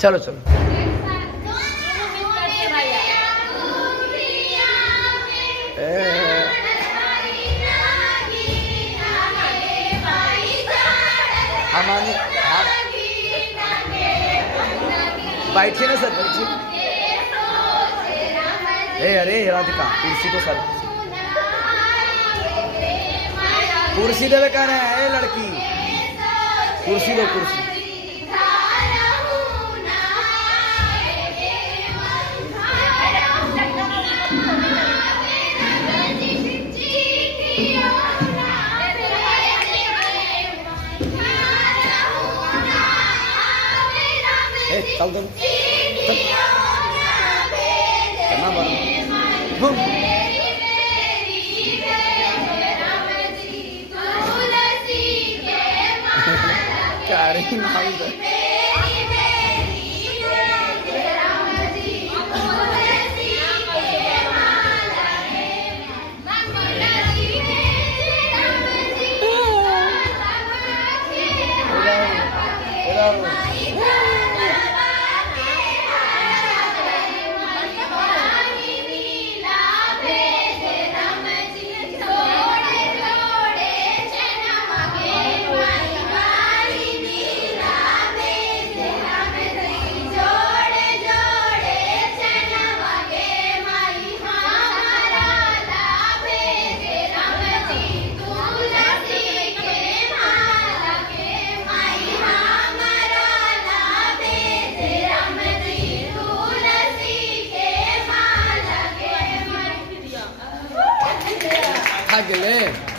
चलो चलो हमारी बैठिए ना सर बैठिए अरे राधिका कुर्सी को सर कुर्सी देवे कह रहे हैं लड़की कुर्सी दो कुर्सी चल दो करना क्या रही Hágale.